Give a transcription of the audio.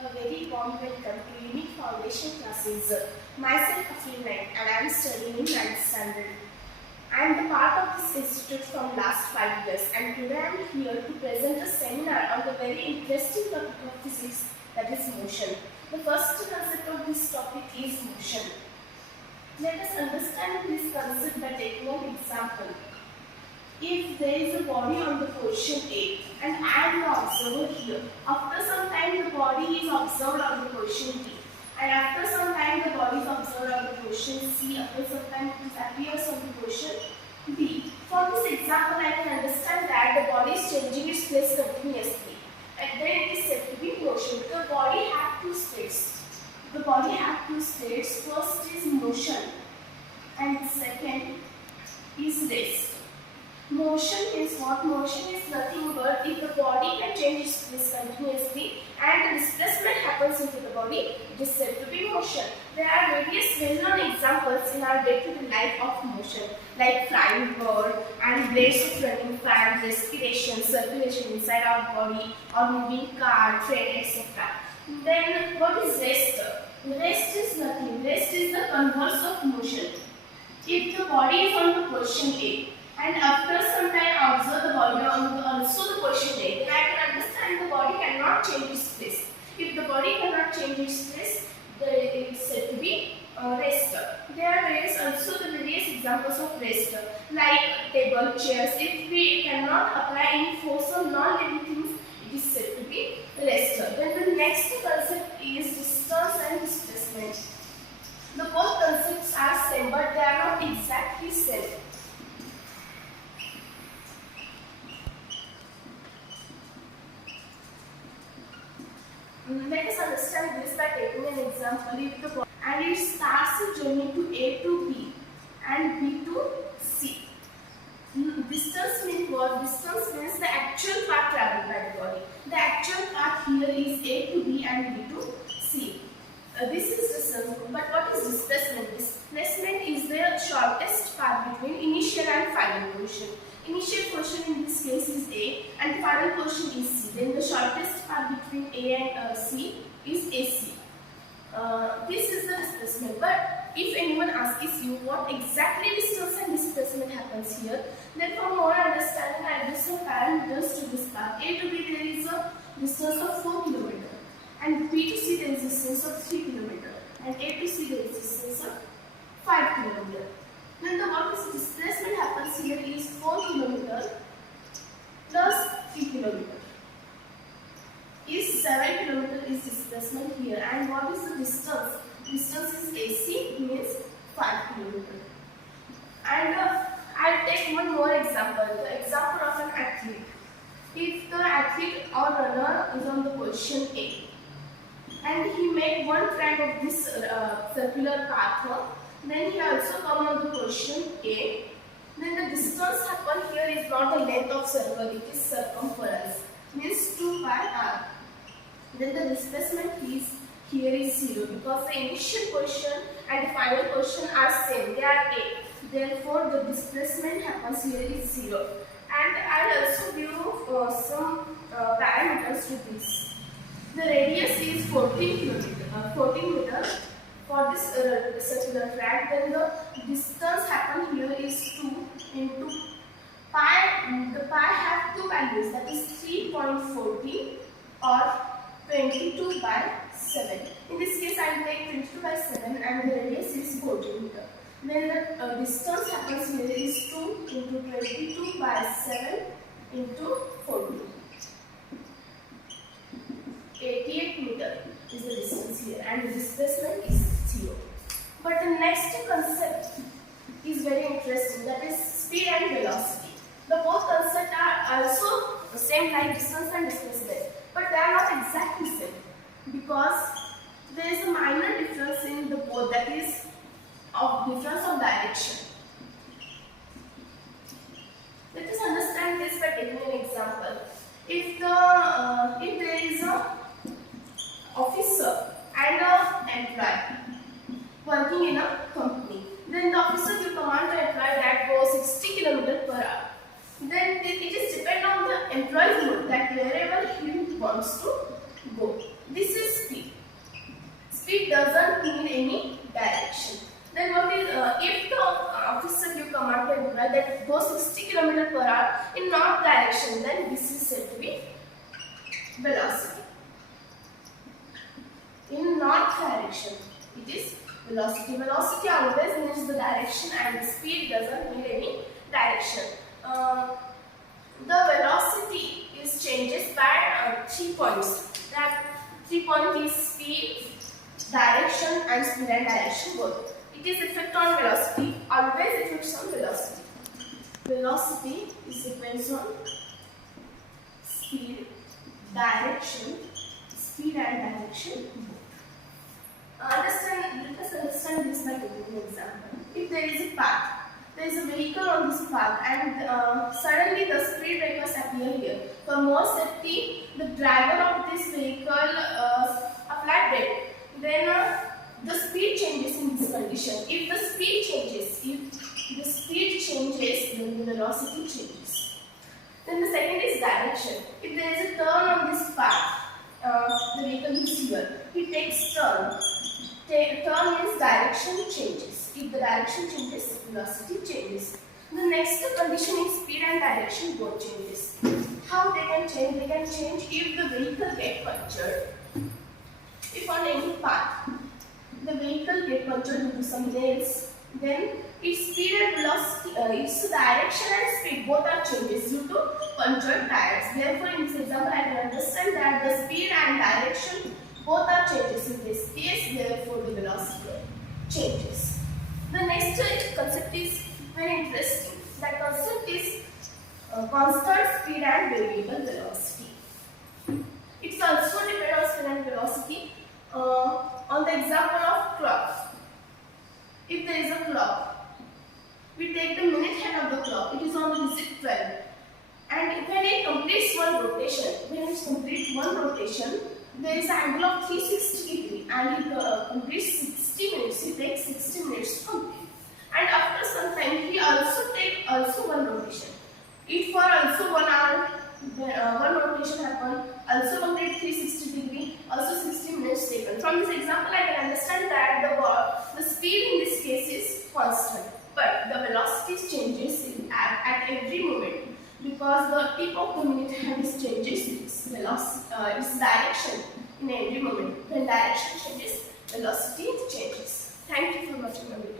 A very warm welcome to Unique Foundation classes. Myself Afreen and I am studying in 9th standard. I am the part of this institute from last 5 years and today I am here to present a seminar on the very interesting topic of physics, that is motion. The first concept of this topic is motion. Let us understand this concept by taking an example. If there is a body on the position A and I am the observer here, after some time the body is observed on the position B, and after some time the body is observed on the position C, after some time it appears on the position D. From this example I can understand that the body is changing its place continuously and then it is said to be motion. The body has two states. The body has two states. First is motion and second is rest. Motion is what? Motion is nothing but if the body can change its place continuously and the displacement happens into the body, it is said to be motion. There are various well-known examples in our day-to-day life of motion, like flying bird and blades of running fan, respiration, circulation inside our body, or moving car, train, etc. Then what is rest? Rest is nothing. Rest is the converse of motion. If the body is on the position A, and after some time observe the body on also the position A, then I can understand the body cannot change its place. If the body cannot change its place, it is said to be rest. There are various examples of rest, like table, chairs. If we cannot apply any force on non-living things, it is said to be rest. Then the next concept is distance and displacement. The both concepts are same, but they are not exactly same. Let us understand this by taking an example. If the body and it starts a journey to A to B and B to C. Distance means what? Distance means the actual path traveled by the body. The actual path here is A to B and B to C. This is distance. But what is displacement? Displacement is the shortest path between initial and final position. Initial position in this case is A and the final position is C. Then the shortest path between A and C is AC. This is the displacement. But if anyone asks you what exactly distance and displacement happens here, then for more understanding I will give some parameters to this path. A to B there is a distance of 4 km and B to C there is a distance of 3 km and A to C there is a distance of 5 km. Then the what is displacement happens here is 4 km plus 3 km. Is 7 km is displacement here, and what is the distance? Distance is AC means 5 km. And I'll take one more example, the example of an athlete. If the athlete or runner is on the position A and he make one track of this circular path, then he also come on the position A. Then the distance happen here is not the length of circle, it is circumference, means 2 pi r. Then the displacement is here is 0 because the initial position and the final position are same, they are A. Therefore the displacement happens here is 0. And I will also give some parameters to this. The radius is 14 meters for this circular track. Then the distance happen here is 2 into pi. The pi have two values, that is 3.40 or 22 by 7. In this case I will take 22 by 7 and the radius is 14 meter. Then the distance happens here is 2 into 22 by 7 into 14. 88 meter is the distance here and the displacement is 0. But the next concept is very interesting, that is speed and velocity. The both concepts are also the same like distance and displacement, but they are not exactly same because there is a minor difference in the both, that is of difference of direction. Let us understand this by taking an example. If there is a officer and an employee working in a company, then the officer will command the employee that go 60 km per hour. Then it is depend on the employee's mood that wherever he wants to go. This is speed. doesn't need any direction. Then what is if the officer give command to a device that goes 60 km per hour in north direction, then this is said to be velocity. In north direction, it is velocity. Velocity always means the direction, and the speed doesn't need any direction. The velocity is changes by 3 points. That 3 points is speed, direction, and speed and direction both. It is effect on velocity. Always affects on velocity. Velocity is depends on speed, direction, speed and direction both. Let us understand this by taking an example. If there is a path, there is a vehicle on this path, and suddenly the speed breakers appear here. For more safety, the driver of this vehicle apply brake. Then the speed changes in this condition. If the speed changes, then the velocity changes. Then the second is direction. If there is a turn on this path, the vehicle is here. It takes turn. Turn means direction changes. If the direction changes, velocity changes. The next condition is speed and direction both changes. How they can change? They can change if the vehicle get punctured. If on any path the vehicle get punctured due to some nails, then its speed and velocity, its direction and speed both are changes due to punctured tires. Therefore, in this example, I can understand that the speed and direction both are changes in this case. Therefore, the velocity changes. The next concept is very interesting. That concept is constant speed and variable velocity. It's also depends on speed and velocity. On the example of clock, if there is a clock, we take the minute hand of the clock. It is on the digit 12, and when it completes one rotation, there is an angle of 360 degree, and it completes 60 minutes. It takes 60 minutes to complete, and after some time he also takes one rotation. If for also 1 hour, one rotation happen, also complete 360 degree, also 60 minutes taken. From this example, I can understand that the speed in this case is constant, but the velocity changes at every moment, because the tip of the minute hand changes its velocity, its direction in every moment. When direction changes, velocity changes. Thank you for watching my video.